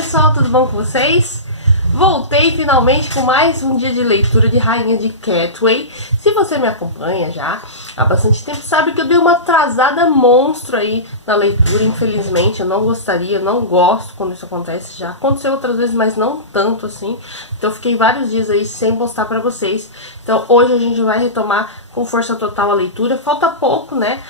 pessoal, tudo bom com vocês? Voltei finalmente com mais um dia de leitura de Rainha de Cthulhu. Se você me acompanha já há bastante tempo, sabe que eu dei uma atrasada monstro aí na leitura. Infelizmente, eu não gostaria, não gosto quando isso acontece. Já aconteceu outras vezes, mas não tanto assim. Então eu fiquei vários dias aí sem postar pra vocês. Então hoje a gente vai retomar com força total a leitura. Falta pouco, né?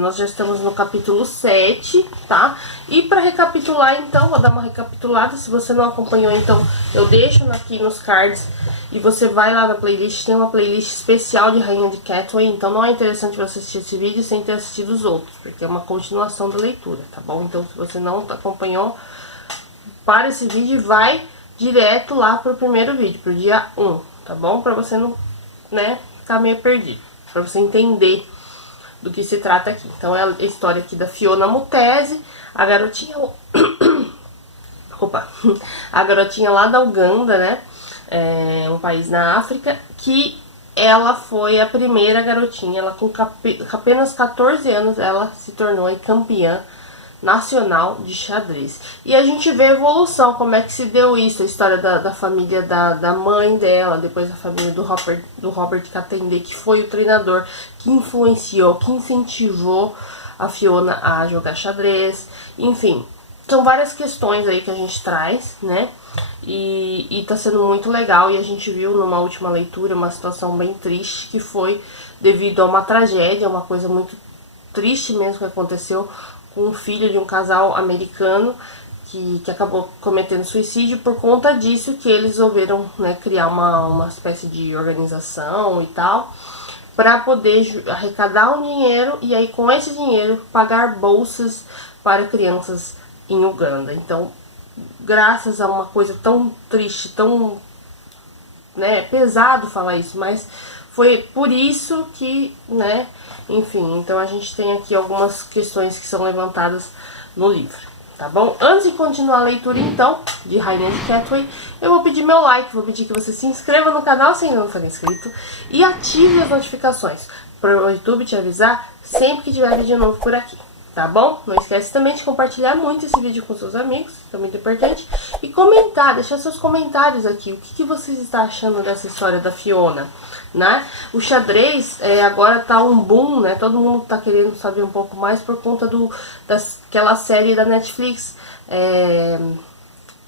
Nós já estamos no capítulo 7, tá? E pra recapitular, então, vou dar uma recapitulada. Se você não acompanhou, então, eu deixo aqui nos cards e você vai lá na playlist. Tem uma playlist especial de Rainha de Cthulhu, então não é interessante você assistir esse vídeo sem ter assistido os outros, porque é uma continuação da leitura, tá bom? Então, se você não acompanhou, para esse vídeo e vai direto lá pro primeiro vídeo, pro dia 1, tá bom? Pra você não, né, ficar meio perdido, pra você entender do que se trata aqui. Então, é a história aqui da Fiona Mutesi, a garotinha... Opa! A garotinha lá da Uganda, né? É um país na África, que ela foi a primeira garotinha, ela com apenas 14 anos, ela se tornou aí campeã nacional de xadrez. E a gente vê a evolução, como é que se deu isso, a história da família da mãe dela, depois a família do Robert Katende, que foi o treinador que influenciou, que incentivou a Fiona a jogar xadrez. Enfim, são várias questões aí que a gente traz, né? E tá sendo muito legal. E a gente viu numa última leitura uma situação bem triste, que foi devido a uma tragédia, uma coisa muito triste mesmo que aconteceu com um filho de um casal americano que acabou cometendo suicídio. Por conta disso que eles resolveram, né, criar uma espécie de organização e tal, para poder arrecadar um dinheiro e aí com esse dinheiro pagar bolsas para crianças em Uganda. Então, graças a uma coisa tão triste, tão, né, pesado falar isso, mas foi por isso que, né, enfim, então a gente tem aqui algumas questões que são levantadas no livro, tá bom? Antes de continuar a leitura, então, de Rainha de Cthulhu, eu vou pedir meu like, vou pedir que você se inscreva no canal se ainda não for inscrito e ative as notificações para o YouTube te avisar sempre que tiver vídeo novo por aqui, tá bom? Não esquece também de compartilhar muito esse vídeo com seus amigos, que é muito importante, e comentar, deixar seus comentários aqui, o que vocês estão achando dessa história da Fiona, né? O xadrez agora tá um boom, né? Todo mundo tá querendo saber um pouco mais por conta daquela série da Netflix,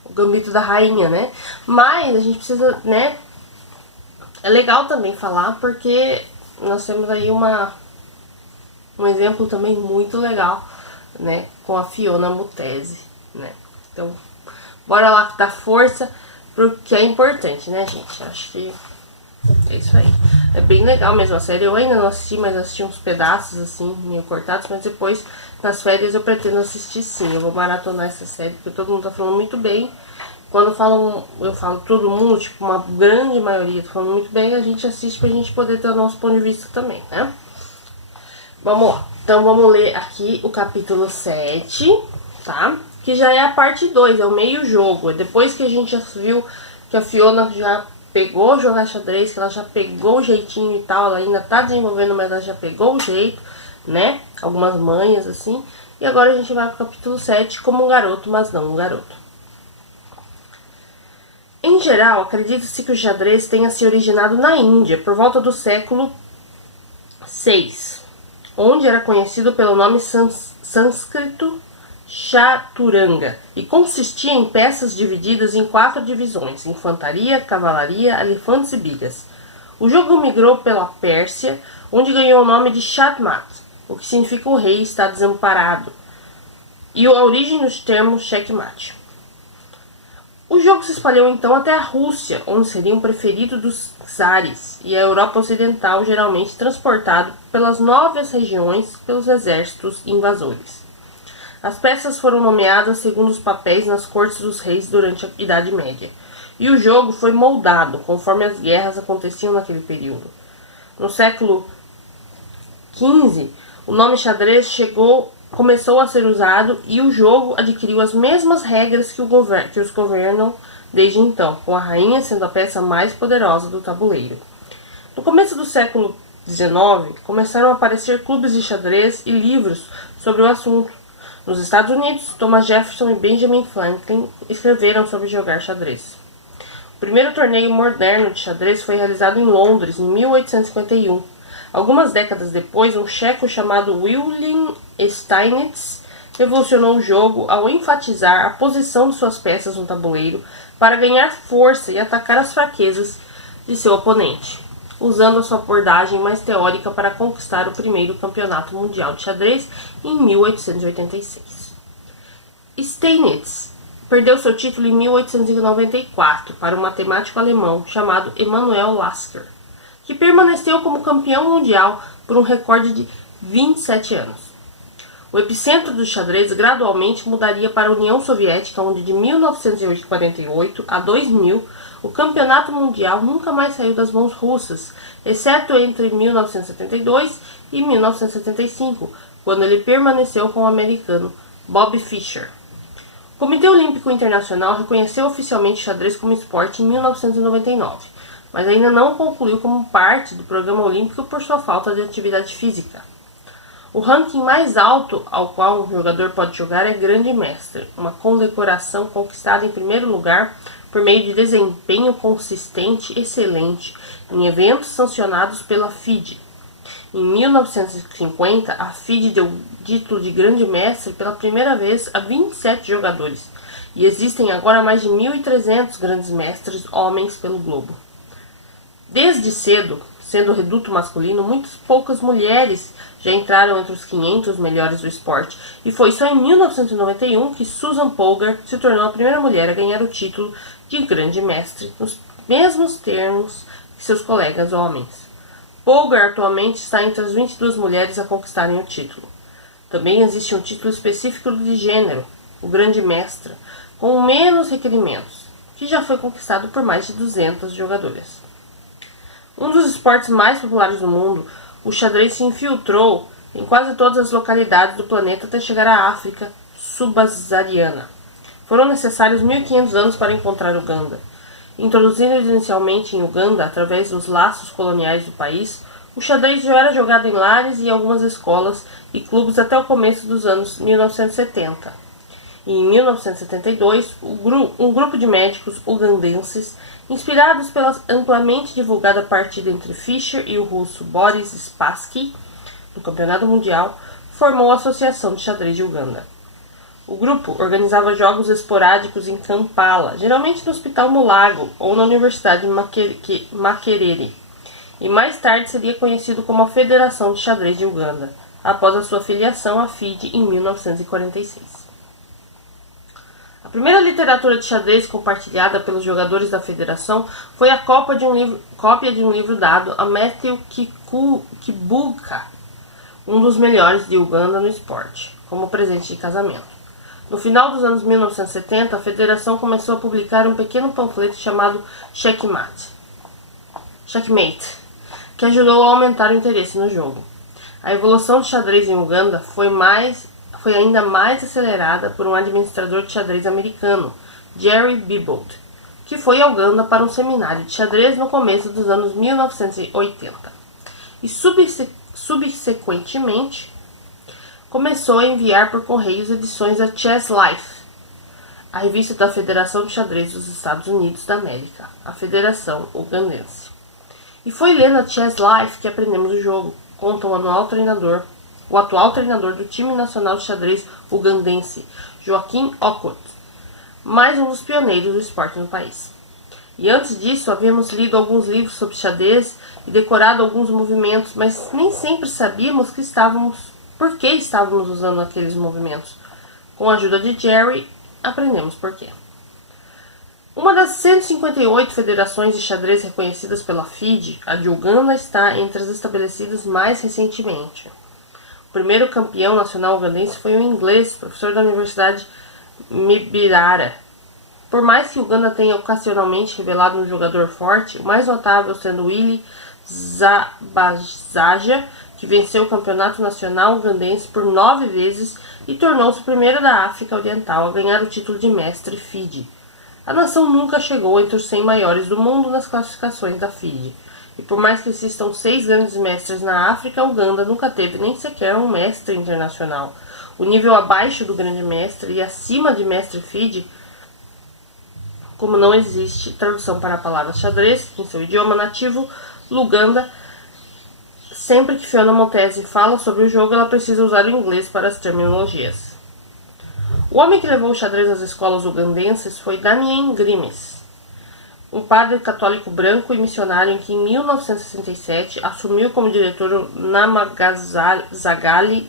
o Gambito da Rainha, né? Mas a gente precisa, né? É legal também falar, porque nós temos aí um exemplo também muito legal, né? Com a Fiona Mutesi, né? Então, bora lá dar força porque é importante, né, gente? Acho que é isso aí. É bem legal mesmo a série. Eu ainda não assisti, mas assisti uns pedaços assim, meio cortados. Mas depois, nas férias, eu pretendo assistir sim. Eu vou maratonar essa série, porque todo mundo tá falando muito bem. Quando eu falo todo mundo, tipo, uma grande maioria tá falando muito bem, a gente assiste pra gente poder ter o nosso ponto de vista também, né? Vamos lá. Então vamos ler aqui o capítulo 7, tá? Que já é a parte 2, é o meio jogo. É depois que a gente já viu que a Fiona já pegou jogar xadrez, que ela já pegou o jeitinho e tal, ela ainda tá desenvolvendo, mas ela já pegou o jeito, né? Algumas manhas, assim. E agora a gente vai pro capítulo 7, como um garoto, mas não um garoto. Em geral, acredita-se que o xadrez tenha se originado na Índia, por volta do século 6, onde era conhecido pelo nome sânscrito Chaturanga, e consistia em peças divididas em 4 divisões: infantaria, cavalaria, elefantes e bigas. O jogo migrou pela Pérsia, onde ganhou o nome de Chatmat, o que significa o rei está desamparado, e a origem dos termos checkmate. O jogo se espalhou então até a Rússia, onde seria um preferido dos czares, e a Europa Ocidental, geralmente transportado pelas novas regiões pelos exércitos invasores. As peças foram nomeadas segundo os papéis nas cortes dos reis durante a Idade Média, e o jogo foi moldado conforme as guerras aconteciam naquele período. No século XV, o nome xadrez começou a ser usado e o jogo adquiriu as mesmas regras que os governam desde então, com a rainha sendo a peça mais poderosa do tabuleiro. No começo do século XIX, começaram a aparecer clubes de xadrez e livros sobre o assunto. Nos Estados Unidos, Thomas Jefferson e Benjamin Franklin escreveram sobre jogar xadrez. O primeiro torneio moderno de xadrez foi realizado em Londres, em 1851. Algumas décadas depois, um checo chamado William Steinitz revolucionou o jogo ao enfatizar a posição de suas peças no tabuleiro para ganhar força e atacar as fraquezas de seu oponente, usando a sua abordagem mais teórica para conquistar o primeiro campeonato mundial de xadrez em 1886. Steinitz perdeu seu título em 1894 para um matemático alemão chamado Emanuel Lasker, que permaneceu como campeão mundial por um recorde de 27 anos. O epicentro do xadrez gradualmente mudaria para a União Soviética, onde de 1948 a 2000 o campeonato mundial nunca mais saiu das mãos russas, exceto entre 1972 e 1975, quando ele permaneceu com o americano Bob Fischer. O Comitê Olímpico Internacional reconheceu oficialmente o xadrez como esporte em 1999, mas ainda não concluiu como parte do programa olímpico por sua falta de atividade física. O ranking mais alto ao qual um jogador pode jogar é Grande Mestre, uma condecoração conquistada em primeiro lugar por meio de desempenho consistente excelente em eventos sancionados pela FIDE. Em 1950, a FIDE deu o título de Grande Mestre pela primeira vez a 27 jogadores, e existem agora mais de 1.300 grandes mestres homens pelo globo. Desde cedo, sendo o reduto masculino, muitas poucas mulheres já entraram entre os 500 melhores do esporte, e foi só em 1991 que Susan Polgar se tornou a primeira mulher a ganhar o título de Grande Mestre, nos mesmos termos que seus colegas homens. Polgar atualmente está entre as 22 mulheres a conquistarem o título. Também existe um título específico de gênero, o Grande Mestre, com menos requerimentos, que já foi conquistado por mais de 200 jogadoras. Um dos esportes mais populares do mundo, o xadrez se infiltrou em quase todas as localidades do planeta até chegar à África subsaariana. Foram necessários 1.500 anos para encontrar Uganda. Introduzido inicialmente em Uganda através dos laços coloniais do país, o xadrez já era jogado em lares e algumas escolas e clubes até o começo dos anos 1970. E em 1972, um grupo de médicos ugandenses, inspirados pela amplamente divulgada partida entre Fischer e o russo Boris Spassky, no Campeonato Mundial, formou a Associação de Xadrez de Uganda. O grupo organizava jogos esporádicos em Kampala, geralmente no Hospital Mulago ou na Universidade de Makerere, e mais tarde seria conhecido como a Federação de Xadrez de Uganda, após a sua filiação à FIDE em 1946. A primeira literatura de xadrez compartilhada pelos jogadores da federação foi a cópia de um livro dado a Matthew Kibuka, um dos melhores de Uganda no esporte, como presente de casamento. No final dos anos 1970, a federação começou a publicar um pequeno panfleto chamado Checkmate, que ajudou a aumentar o interesse no jogo. A evolução de xadrez em Uganda foi ainda mais acelerada por um administrador de xadrez americano, Jerry Bibold, que foi a Uganda para um seminário de xadrez no começo dos anos 1980. E subsequentemente começou a enviar por correios edições da Chess Life, a revista da Federação de Xadrez dos Estados Unidos da América, a Federação Ugandense. E foi lendo a Chess Life que aprendemos o jogo, conta o atual treinador do time nacional de xadrez ugandense, Joaquim Okot, mais um dos pioneiros do esporte no país. E antes disso, havíamos lido alguns livros sobre xadrez e decorado alguns movimentos, mas nem sempre sabíamos por que estávamos usando aqueles movimentos. Com a ajuda de Jerry, aprendemos por quê. Uma das 158 federações de xadrez reconhecidas pela FIDE, a de Uganda está entre as estabelecidas mais recentemente. O primeiro campeão nacional ugandense foi um inglês, professor da Universidade Mibirara. Por mais que Uganda tenha ocasionalmente revelado um jogador forte, o mais notável sendo Willy Zabazaja, que venceu o campeonato nacional ugandense por 9 vezes e tornou-se o primeiro da África Oriental a ganhar o título de mestre FIDE. A nação nunca chegou entre os 100 maiores do mundo nas classificações da FIDE. E por mais que existam 6 grandes mestres na África, Uganda nunca teve nem sequer um mestre internacional. O nível abaixo do grande mestre e acima de mestre Fide, como não existe tradução para a palavra xadrez em seu idioma nativo, Luganda, sempre que Fiona Montesi fala sobre o jogo, ela precisa usar o inglês para as terminologias. O homem que levou o xadrez às escolas ugandenses foi Damien Grimes, um padre católico branco e missionário em que em 1967 assumiu como diretor o Namazagali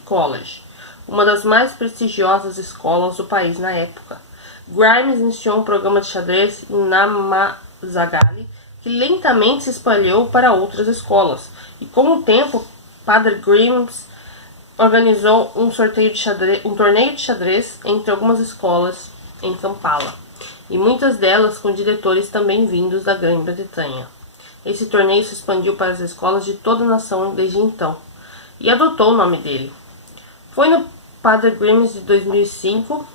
College, uma das mais prestigiosas escolas do país na época. Grimes iniciou um programa de xadrez em Namazagali que lentamente se espalhou para outras escolas, e com o tempo, Padre Grimes organizou um torneio de xadrez entre algumas escolas em Kampala, e muitas delas com diretores também vindos da Grã-Bretanha. Esse torneio se expandiu para as escolas de toda a nação desde então, e adotou o nome dele. Foi no Padre Grimes de 2005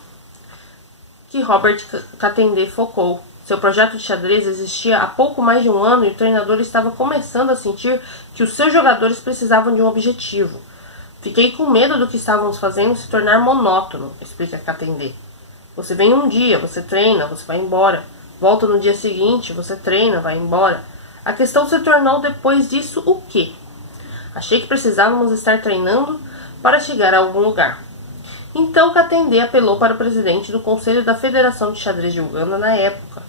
que Robert Katende focou. Seu projeto de xadrez existia há pouco mais de um ano e o treinador estava começando a sentir que os seus jogadores precisavam de um objetivo. Fiquei com medo do que estávamos fazendo se tornar monótono, explica Katende. Você vem um dia, você treina, você vai embora. Volta no dia seguinte, você treina, vai embora. A questão se tornou depois disso o quê? Achei que precisávamos estar treinando para chegar a algum lugar. Então Katende apelou para o presidente do Conselho da Federação de Xadrez de Uganda na época,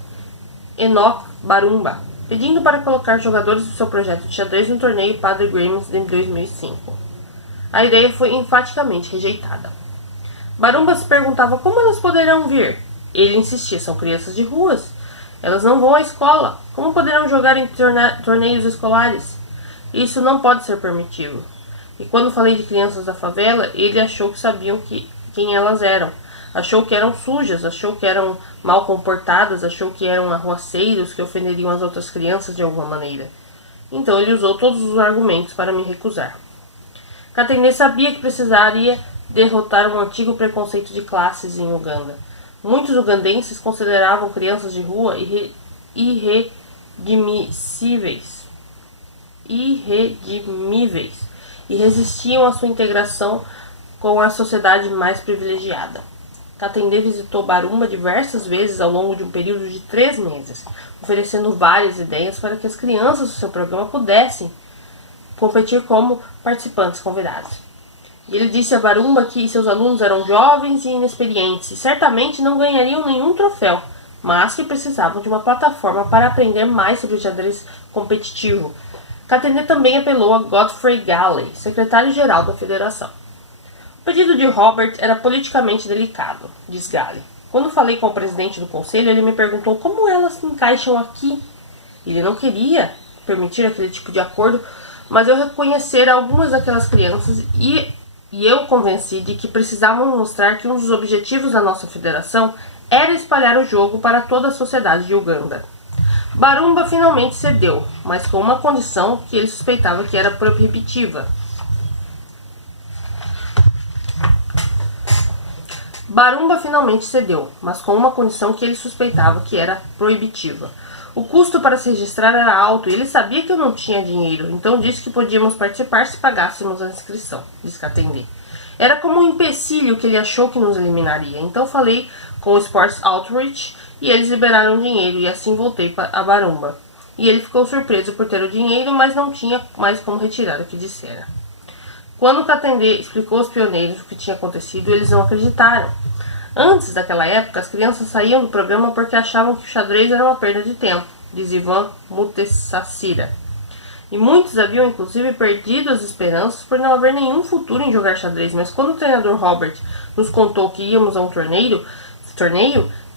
Enoch Barumba, pedindo para colocar jogadores do seu projeto de xadrez no torneio Padre Grimes em 2005. A ideia foi enfaticamente rejeitada. Barumba se perguntava como elas poderão vir. Ele insistia, são crianças de ruas. Elas não vão à escola. Como poderão jogar em torneios escolares? Isso não pode ser permitido. E quando falei de crianças da favela, ele achou que sabiam quem elas eram. Achou que eram sujas, achou que eram mal comportadas, achou que eram arruaceiros que ofenderiam as outras crianças de alguma maneira. Então ele usou todos os argumentos para me recusar. Katende sabia que precisaria derrotar um antigo preconceito de classes em Uganda. Muitos ugandenses consideravam crianças de rua irredimíveis e resistiam à sua integração com a sociedade mais privilegiada. Katende visitou Barumba diversas vezes ao longo de um período de 3 meses, oferecendo várias ideias para que as crianças do seu programa pudessem competir como participantes convidados. E ele disse a Barumba que seus alunos eram jovens e inexperientes e certamente não ganhariam nenhum troféu, mas que precisavam de uma plataforma para aprender mais sobre o xadrez competitivo. Katende também apelou a Godfrey Galley, secretário-geral da federação. O pedido de Robert era politicamente delicado, diz Galley. Quando falei com o presidente do conselho, ele me perguntou como elas se encaixam aqui. Ele não queria permitir aquele tipo de acordo, mas eu reconhecer algumas daquelas crianças e eu convenci de que precisávamos mostrar que um dos objetivos da nossa federação era espalhar o jogo para toda a sociedade de Uganda. Barumba finalmente cedeu, mas com uma condição que ele suspeitava que era proibitiva. O custo para se registrar era alto e ele sabia que eu não tinha dinheiro, então disse que podíamos participar se pagássemos a inscrição, diz Katende. Era como um empecilho que ele achou que nos eliminaria, então falei com o Sports Outreach e eles liberaram dinheiro e assim voltei a Barumba. E ele ficou surpreso por ter o dinheiro, mas não tinha mais como retirar o que dissera. Quando Katende explicou aos pioneiros o que tinha acontecido, eles não acreditaram. Antes daquela época, as crianças saíam do programa porque achavam que o xadrez era uma perda de tempo, diz Ivan Mutesasira. E muitos haviam inclusive perdido as esperanças por não haver nenhum futuro em jogar xadrez, mas quando o treinador Robert nos contou que íamos a um torneio,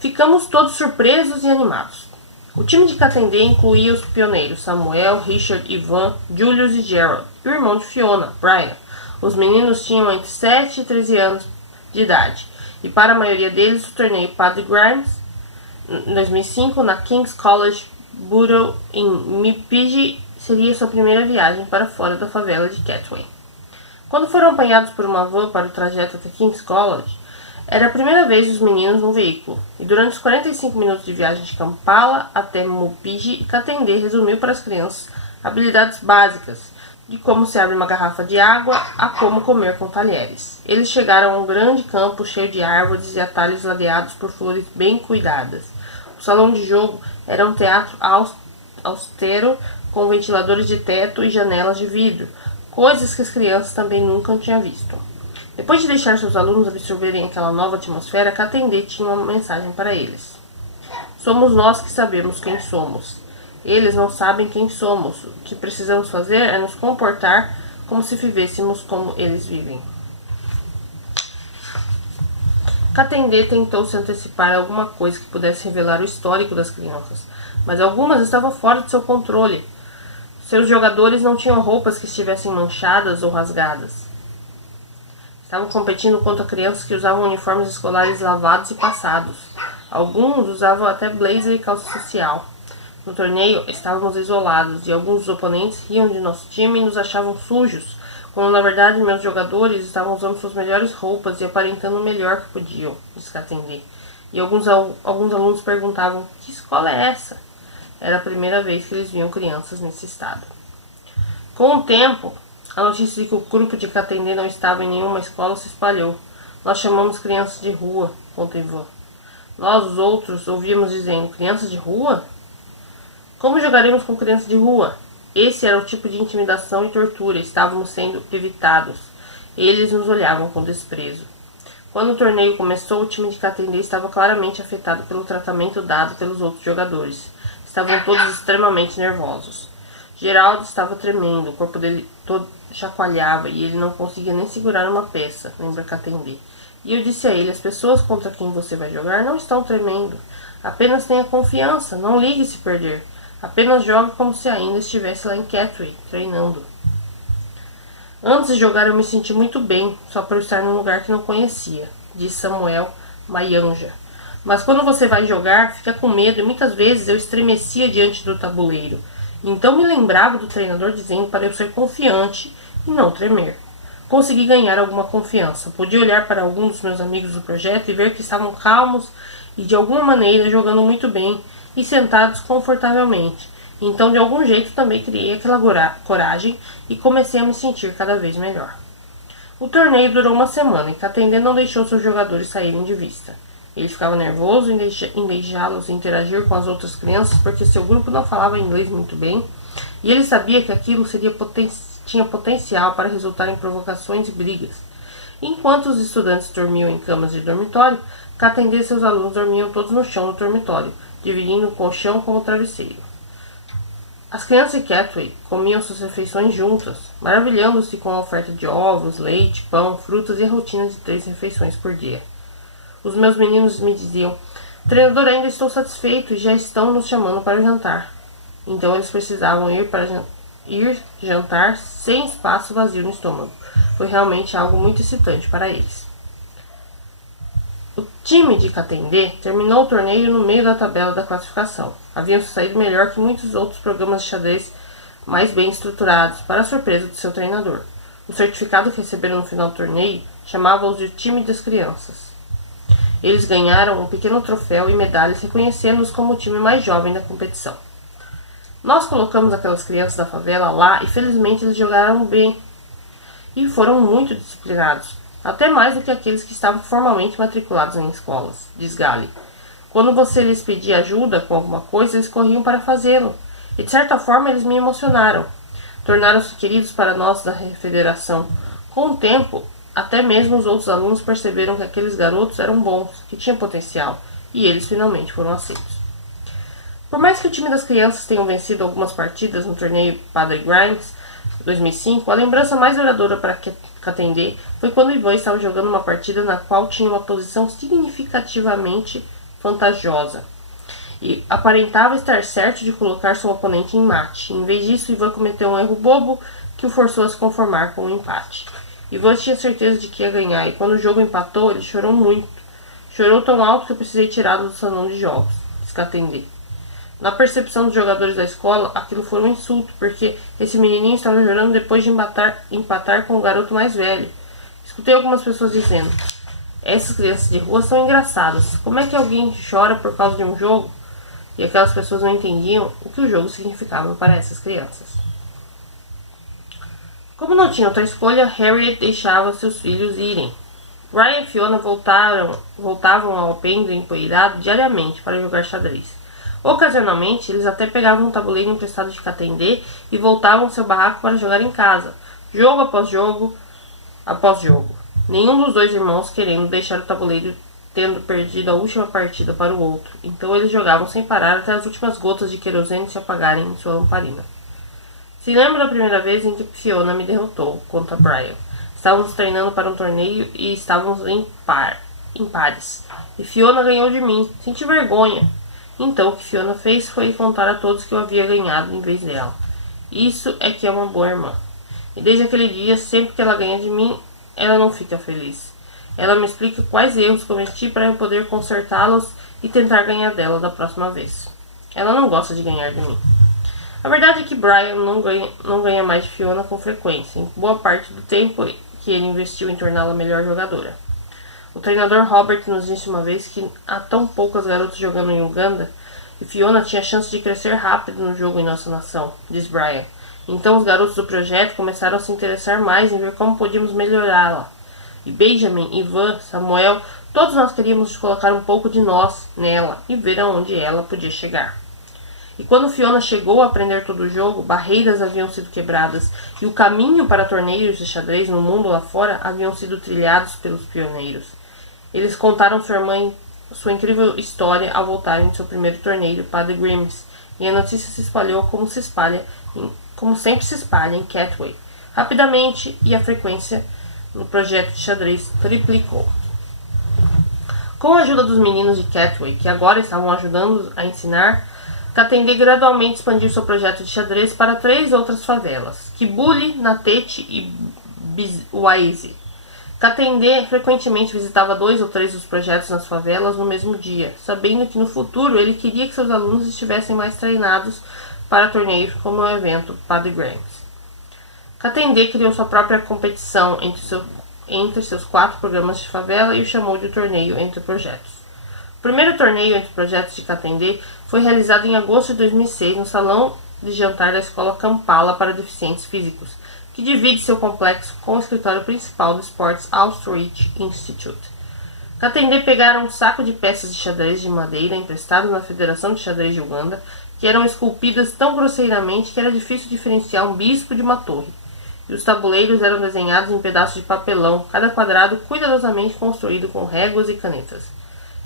ficamos todos surpresos e animados. O time de Katende incluía os pioneiros Samuel, Richard, Ivan, Julius e Gerald, e o irmão de Fiona, Brian. Os meninos tinham entre 7 e 13 anos de idade. E para a maioria deles, o torneio Padre Grimes, em 2005, na King's College Borough, em Mpigi, seria sua primeira viagem para fora da favela de Katwe. Quando foram apanhados por uma van para o trajeto até King's College, era a primeira vez dos meninos no veículo, e durante os 45 minutos de viagem de Kampala até Mpigi, Katende resumiu para as crianças habilidades básicas de como se abre uma garrafa de água a como comer com talheres. Eles chegaram a um grande campo cheio de árvores e atalhos ladeados por flores bem cuidadas. O salão de jogo era um teatro austero, com ventiladores de teto e janelas de vidro, coisas que as crianças também nunca tinham visto. Depois de deixar seus alunos absorverem aquela nova atmosfera, Katendê tinha uma mensagem para eles. Somos nós que sabemos quem somos. Eles não sabem quem somos. O que precisamos fazer é nos comportar como se vivêssemos como eles vivem. Katendê tentou se antecipar a alguma coisa que pudesse revelar o histórico das crianças, mas algumas estavam fora de seu controle. Seus jogadores não tinham roupas que estivessem manchadas ou rasgadas. Estavam competindo contra crianças que usavam uniformes escolares lavados e passados. Alguns usavam até blazer e calça social. No torneio, estávamos isolados e alguns dos oponentes riam de nosso time e nos achavam sujos, quando na verdade meus jogadores estavam usando suas melhores roupas e aparentando o melhor que podiam, disse Katendê. E alguns alunos perguntavam, que escola é essa? Era a primeira vez que eles viam crianças nesse estado. Com o tempo, a notícia de que o grupo de Katendê não estava em nenhuma escola se espalhou. Nós chamamos crianças de rua, contou Ivan. Nós, os outros, ouvíamos dizendo, crianças de rua? Como jogaremos com crianças de rua? Esse era o tipo de intimidação e tortura. Estávamos sendo evitados. Eles nos olhavam com desprezo. Quando o torneio começou, o time de Katendê estava claramente afetado pelo tratamento dado pelos outros jogadores. Estavam todos extremamente nervosos. Geraldo estava tremendo, o corpo dele todo chacoalhava e ele não conseguia nem segurar uma peça, lembra Katendê. E eu disse a ele, as pessoas contra quem você vai jogar não estão tremendo. Apenas tenha confiança, não ligue se perder. Apenas jogue como se ainda estivesse lá em Catray, treinando. Antes de jogar eu me senti muito bem, só por estar num lugar que não conhecia, disse Samuel Mayanja. Mas quando você vai jogar, fica com medo e muitas vezes eu estremecia diante do tabuleiro. Então me lembrava do treinador dizendo para eu ser confiante e não tremer. Consegui ganhar alguma confiança. Podia olhar para alguns dos meus amigos do projeto e ver que estavam calmos e de alguma maneira jogando muito bem e sentados confortavelmente. Então de algum jeito também criei aquela coragem e comecei a me sentir cada vez melhor. O torneio durou uma semana e Katendê não deixou seus jogadores saírem de vista. Ele ficava nervoso em deixá-los interagir com as outras crianças porque seu grupo não falava inglês muito bem e ele sabia que aquilo tinha potencial para resultar em provocações e brigas. Enquanto os estudantes dormiam em camas de dormitório, Katendê e seus alunos dormiam todos no chão do dormitório, dividindo o colchão com o travesseiro. As crianças de Catray comiam suas refeições juntas, maravilhando-se com a oferta de ovos, leite, pão, frutas e a rotina de 3 refeições por dia. Os meus meninos me diziam, treinador, ainda estou satisfeito e já estão nos chamando para o jantar. Então eles precisavam ir jantar sem espaço vazio no estômago. Foi realmente algo muito excitante para eles. O time de Katendê terminou o torneio no meio da tabela da classificação. Haviam saído melhor que muitos outros programas de xadrez mais bem estruturados, para a surpresa do seu treinador. O certificado que receberam no final do torneio chamava-os de time das crianças. Eles ganharam um pequeno troféu e medalhas reconhecendo-os como o time mais jovem da competição. Nós colocamos aquelas crianças da favela lá e felizmente eles jogaram bem e foram muito disciplinados, até mais do que aqueles que estavam formalmente matriculados em escolas, diz Gali. Quando você lhes pedia ajuda com alguma coisa, eles corriam para fazê-lo, e de certa forma eles me emocionaram. Tornaram-se queridos para nós da federação. Com o tempo, até mesmo os outros alunos perceberam que aqueles garotos eram bons, que tinham potencial, e eles finalmente foram aceitos. Por mais que o time das crianças tenham vencido algumas partidas no torneio Padre Grimes 2005, a lembrança mais duradoura para Katendê foi quando Ivan estava jogando uma partida na qual tinha uma posição significativamente vantajosa e aparentava estar certo de colocar seu oponente em mate. Em vez disso, Ivan cometeu um erro bobo que o forçou a se conformar com o empate. Ivan tinha certeza de que ia ganhar e quando o jogo empatou, ele chorou muito. Chorou tão alto que eu precisei tirá-lo do salão de jogos, diz Katendê. Na percepção dos jogadores da escola, aquilo foi um insulto, porque esse menininho estava chorando depois de empatar com o garoto mais velho. Escutei algumas pessoas dizendo, essas crianças de rua são engraçadas. Como é que alguém chora por causa de um jogo? E aquelas pessoas não entendiam o que o jogo significava para essas crianças. Como não tinha outra escolha, Harriet deixava seus filhos irem. Brian e Fiona voltavam ao alpendre empoeirado diariamente para jogar xadrez. Ocasionalmente, eles até pegavam um tabuleiro emprestado de Katendê e voltavam ao seu barraco para jogar em casa, jogo após jogo. Nenhum dos dois irmãos querendo deixar o tabuleiro, tendo perdido a última partida para o outro. Então eles jogavam sem parar até as últimas gotas de querosene se apagarem em sua lamparina. Se lembra da primeira vez em que Fiona me derrotou, conta Brian. Estávamos treinando para um torneio e estávamos em pares. E Fiona ganhou de mim. Senti vergonha. Então o que Fiona fez foi contar a todos que eu havia ganhado em vez dela. Isso é que é uma boa irmã. E desde aquele dia, sempre que ela ganha de mim, ela não fica feliz. Ela me explica quais erros cometi para eu poder consertá-los e tentar ganhar dela da próxima vez. Ela não gosta de ganhar de mim. A verdade é que Brian não ganha mais de Fiona com frequência, em boa parte do tempo que ele investiu em torná-la melhor jogadora. O treinador Robert nos disse uma vez que há tão poucas garotas jogando em Uganda e Fiona tinha chance de crescer rápido no jogo em nossa nação, diz Brian. Então os garotos do projeto começaram a se interessar mais em ver como podíamos melhorá-la. E Benjamin, Ivan, Samuel, todos nós queríamos colocar um pouco de nós nela e ver aonde ela podia chegar. E quando Fiona chegou a aprender todo o jogo, barreiras haviam sido quebradas e o caminho para torneios de xadrez no mundo lá fora haviam sido trilhados pelos pioneiros. Eles contaram sua irmã sua incrível história ao voltarem de seu primeiro torneio, Paddy Grimm's, e a notícia se espalhou como sempre se espalha em Catway. Rapidamente, e a frequência no projeto de xadrez triplicou. Com a ajuda dos meninos de Catway, que agora estavam ajudando a ensinar, Katendê gradualmente expandiu seu projeto de xadrez para 3 outras favelas, Kibuli, Natete e Biswaizi. Katendê frequentemente visitava 2 ou 3 dos projetos nas favelas no mesmo dia, sabendo que no futuro ele queria que seus alunos estivessem mais treinados para torneios como o evento Paddy Grimm's. Katendê criou sua própria competição entre seus 4 programas de favela e o chamou de torneio entre projetos. O primeiro torneio entre projetos de Katendê foi realizado em agosto de 2006 no salão de jantar da escola Kampala para deficientes físicos, que divide seu complexo com o escritório principal do Sports Outreach Institute. Katendê pegaram um saco de peças de xadrez de madeira emprestado na Federação de Xadrez de Uganda, que eram esculpidas tão grosseiramente que era difícil diferenciar um bispo de uma torre. E os tabuleiros eram desenhados em pedaços de papelão, cada quadrado cuidadosamente construído com réguas e canetas.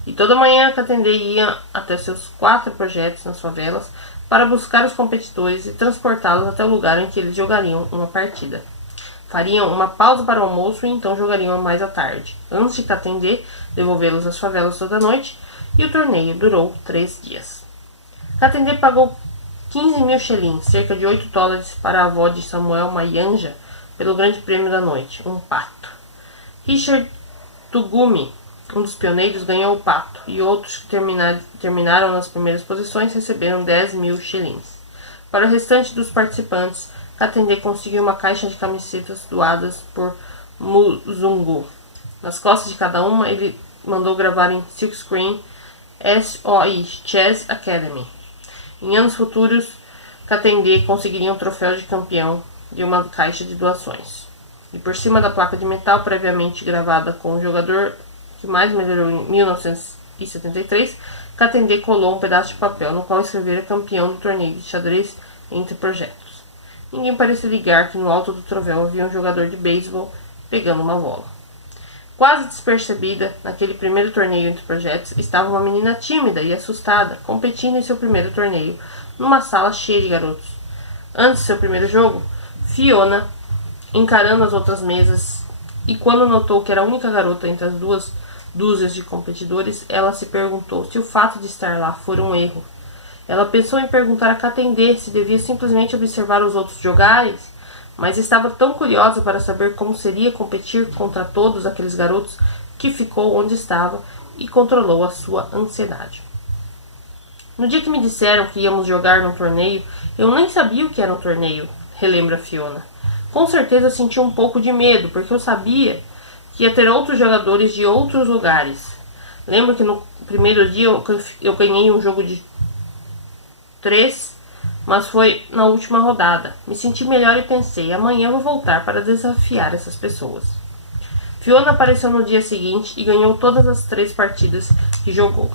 E toda manhã Katendê ia até seus 4 projetos nas favelas para buscar os competidores e transportá-los até o lugar em que eles jogariam uma partida. Fariam uma pausa para o almoço e então jogariam mais à tarde, antes de Katendê devolvê-los às favelas toda noite, e o torneio durou 3 dias. Katendê pagou 15 mil shillings, cerca de $8, para a avó de Samuel Mayanja, pelo grande prêmio da noite, um pato. Richard Tugumi, um dos pioneiros, ganhou o pato, e outros que terminaram nas primeiras posições receberam 10 mil shillings. Para o restante dos participantes, Katendê conseguiu uma caixa de camisetas doadas por Muzungu. Nas costas de cada uma, ele mandou gravar em silkscreen SOI, Chess Academy. Em anos futuros, Katendê conseguiria um troféu de campeão e uma caixa de doações. E por cima da placa de metal previamente gravada com o jogador que mais melhorou em 1973, Katendê colou um pedaço de papel no qual escrevera campeão do torneio de xadrez entre projetos. Ninguém parecia ligar que no alto do trovão havia um jogador de beisebol pegando uma bola. Quase despercebida, naquele primeiro torneio entre projetos, estava uma menina tímida e assustada, competindo em seu primeiro torneio, numa sala cheia de garotos. Antes do seu primeiro jogo, Fiona, encarando as outras mesas, e quando notou que era a única garota entre as 2 dúzias de competidores, ela se perguntou se o fato de estar lá fora um erro. Ela pensou em perguntar a Katendê se devia simplesmente observar os outros jogarem, mas estava tão curiosa para saber como seria competir contra todos aqueles garotos que ficou onde estava e controlou a sua ansiedade. No dia que me disseram que íamos jogar num torneio, eu nem sabia o que era um torneio, relembra Fiona. Com certeza senti um pouco de medo, porque eu sabia que ia ter outros jogadores de outros lugares. Lembro que no primeiro dia eu ganhei um jogo de 3 mas foi na última rodada. Me senti melhor e pensei, amanhã vou voltar para desafiar essas pessoas. Fiona apareceu no dia seguinte e ganhou todas as 3 partidas que jogou,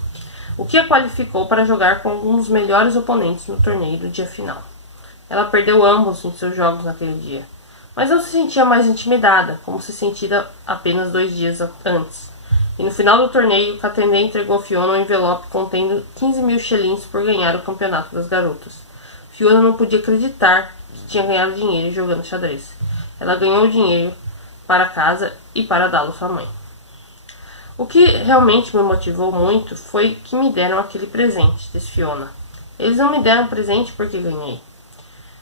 o que a qualificou para jogar com alguns dos melhores oponentes no torneio do dia final. Ela perdeu ambos em seus jogos naquele dia, mas não se sentia mais intimidada, como se sentira apenas 2 dias antes. E no final do torneio, Katende entregou a Fiona um envelope contendo 15 mil shillings por ganhar o campeonato das garotas. Fiona não podia acreditar que tinha ganhado dinheiro jogando xadrez. Ela ganhou o dinheiro para casa e para dá-lo à sua mãe. O que realmente me motivou muito foi que me deram aquele presente, disse Fiona. Eles não me deram presente porque ganhei.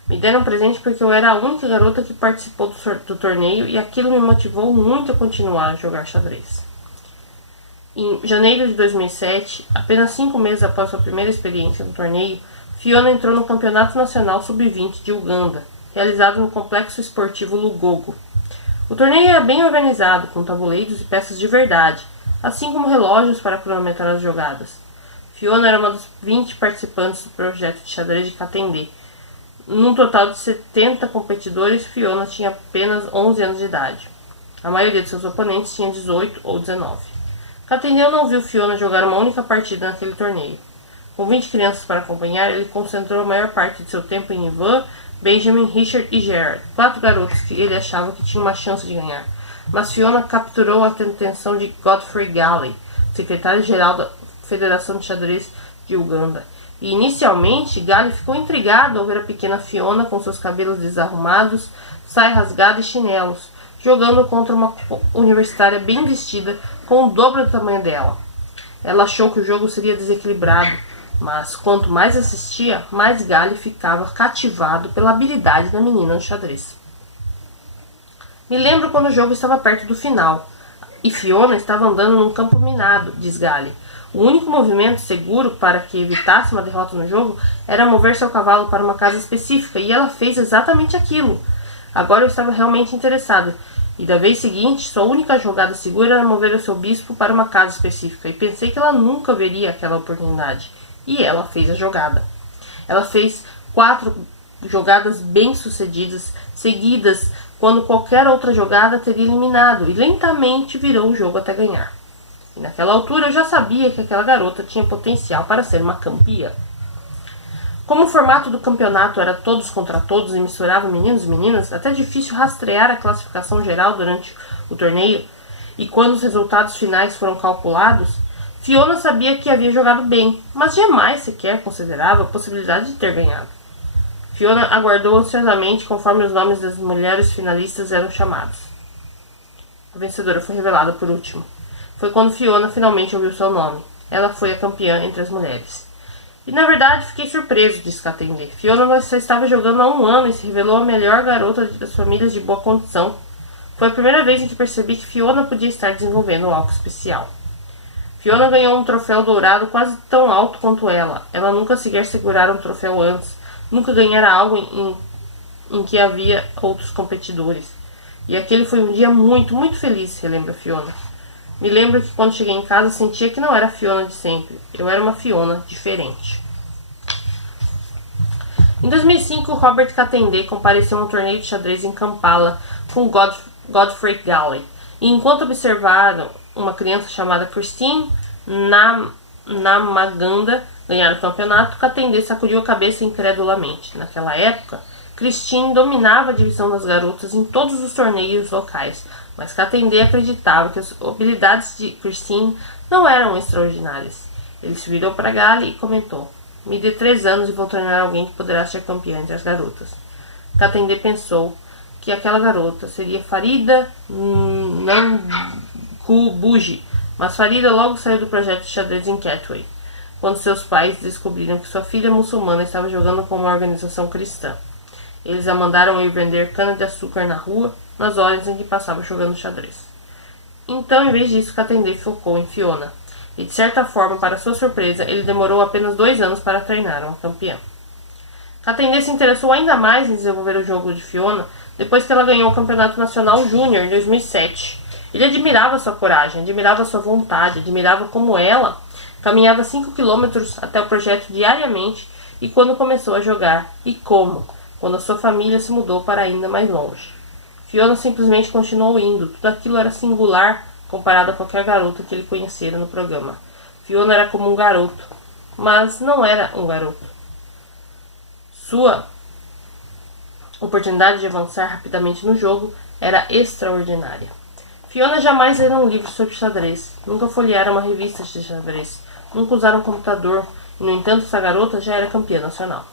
Me deram presente porque eu era a única garota que participou do torneio e aquilo me motivou muito a continuar a jogar xadrez. Em janeiro de 2007, apenas 5 meses após sua primeira experiência no torneio, Fiona entrou no Campeonato Nacional Sub-20 de Uganda, realizado no Complexo Esportivo Lugogo. O torneio era bem organizado, com tabuleiros e peças de verdade, assim como relógios para cronometrar as jogadas. Fiona era uma das 20 participantes do projeto de xadrez de Katende. Num total de 70 competidores, Fiona tinha apenas 11 anos de idade. A maioria de seus oponentes tinha 18 ou 19. Katende não viu Fiona jogar uma única partida naquele torneio. Com 20 crianças para acompanhar, ele concentrou a maior parte de seu tempo em Ivan, Benjamin, Richard e Gerard, 4 garotos que ele achava que tinham uma chance de ganhar. Mas Fiona capturou a atenção de Godfrey Galley, secretário-geral da Federação de Xadrez de Uganda. E inicialmente, Galley ficou intrigado ao ver a pequena Fiona com seus cabelos desarrumados, saia rasgada e chinelos, jogando contra uma universitária bem vestida com o dobro do tamanho dela. Ela achou que o jogo seria desequilibrado, mas quanto mais assistia, mais Galley ficava cativado pela habilidade da menina no xadrez. Me lembro quando o jogo estava perto do final, e Fiona estava andando num campo minado, diz Galley. O único movimento seguro para que evitasse uma derrota no jogo era mover seu cavalo para uma casa específica, e ela fez exatamente aquilo. Agora eu estava realmente interessada, e da vez seguinte, sua única jogada segura era mover o seu bispo para uma casa específica, e pensei que ela nunca veria aquela oportunidade. E ela fez a jogada. Ela fez 4 jogadas bem-sucedidas, seguidas, quando qualquer outra jogada teria eliminado, e lentamente virou o jogo até ganhar. E naquela altura eu já sabia que aquela garota tinha potencial para ser uma campeã. Como o formato do campeonato era todos contra todos e misturava meninos e meninas, até difícil rastrear a classificação geral durante o torneio, e quando os resultados finais foram calculados, Fiona sabia que havia jogado bem, mas jamais sequer considerava a possibilidade de ter ganhado. Fiona aguardou ansiosamente conforme os nomes das mulheres finalistas eram chamados. A vencedora foi revelada por último. Foi quando Fiona finalmente ouviu seu nome. Ela foi a campeã entre as mulheres. E na verdade fiquei surpreso, disse Katende. Fiona só estava jogando há 1 ano e se revelou a melhor garota das famílias de boa condição. Foi a primeira vez em que percebi que Fiona podia estar desenvolvendo algo especial. Fiona ganhou um troféu dourado quase tão alto quanto ela. Ela nunca sequer segurara um troféu antes. Nunca ganhara algo em que havia outros competidores. E aquele foi um dia muito, muito feliz, relembra Fiona. Me lembro que quando cheguei em casa sentia que não era a Fiona de sempre. Eu era uma Fiona diferente. Em 2005, Robert Katende compareceu a um torneio de xadrez em Kampala com Godfrey Galley. E enquanto observaram uma criança chamada Christine Namaganda ganhar o campeonato, Katende sacudiu a cabeça incredulamente. Naquela época, Christine dominava a divisão das garotas em todos os torneios locais, mas Katende acreditava que as habilidades de Christine não eram extraordinárias. Ele se virou para Galley e comentou: "Me dê 3 anos e vou treinar alguém que poderá ser campeã entre as garotas." Katende pensou que aquela garota seria Farida Nankubuji, mas Farida logo saiu do projeto de xadrez em Catway, quando seus pais descobriram que sua filha muçulmana estava jogando com uma organização cristã. Eles a mandaram ir vender cana-de-açúcar na rua, nas horas em que passava jogando xadrez. Então, em vez disso, Katende focou em Fiona. E, de certa forma, para sua surpresa, ele demorou apenas 2 anos para treinar uma campeã. Katende se interessou ainda mais em desenvolver o jogo de Fiona depois que ela ganhou o Campeonato Nacional Júnior em 2007. Ele admirava sua coragem, admirava sua vontade, admirava como ela caminhava 5 quilômetros até o projeto diariamente e quando começou a jogar, e como, quando a sua família se mudou para ainda mais longe. Fiona simplesmente continuou indo, tudo aquilo era singular comparado a qualquer garota que ele conhecera no programa. Fiona era como um garoto, mas não era um garoto. Sua oportunidade de avançar rapidamente no jogo era extraordinária. Fiona jamais lera um livro sobre xadrez, nunca folheara uma revista de xadrez, nunca usara um computador, e no entanto essa garota já era campeã nacional.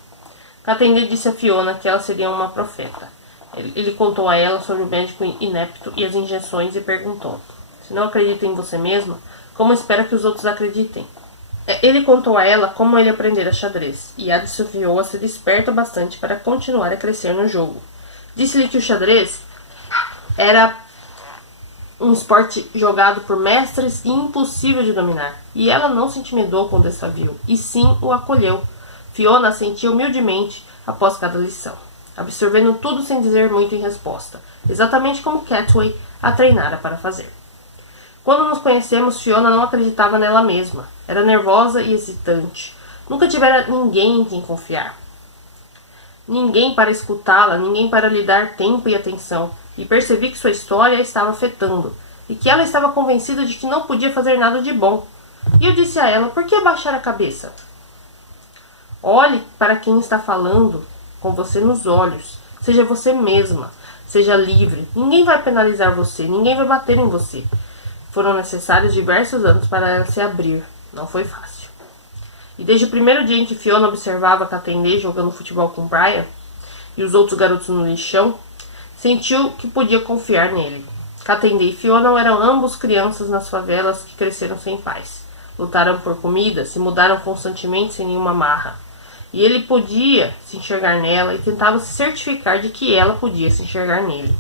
Katendê disse a Fiona que ela seria uma profeta. Ele contou a ela sobre o médico inepto e as injeções e perguntou: se não acredita em você mesma, como espera que os outros acreditem? Ele contou a ela como ele aprendera xadrez, e a desafiou a ser esperta bastante para continuar a crescer no jogo. Disse-lhe que o xadrez era um esporte jogado por mestres e impossível de dominar, e ela não se intimidou com o desafio, e sim o acolheu. Fiona assentiu humildemente após cada lição, absorvendo tudo sem dizer muito em resposta, exatamente como Catway a treinara para fazer. Quando nos conhecemos, Fiona não acreditava nela mesma. Era nervosa e hesitante. Nunca tivera ninguém em quem confiar. Ninguém para escutá-la, ninguém para lhe dar tempo e atenção. E percebi que sua história a estava afetando. E que ela estava convencida de que não podia fazer nada de bom. E eu disse a ela: por que abaixar a cabeça? Olhe para quem está falando com você nos olhos. Seja você mesma. Seja livre. Ninguém vai penalizar você. Ninguém vai bater em você. Foram necessários diversos anos para ela se abrir. Não foi fácil. E desde o primeiro dia em que Fiona observava Katendê jogando futebol com Brian e os outros garotos no lixão, sentiu que podia confiar nele. Katendê e Fiona eram ambos crianças nas favelas que cresceram sem pais. Lutaram por comida, se mudaram constantemente sem nenhuma marra. E ele podia se enxergar nela e tentava se certificar de que ela podia se enxergar nele.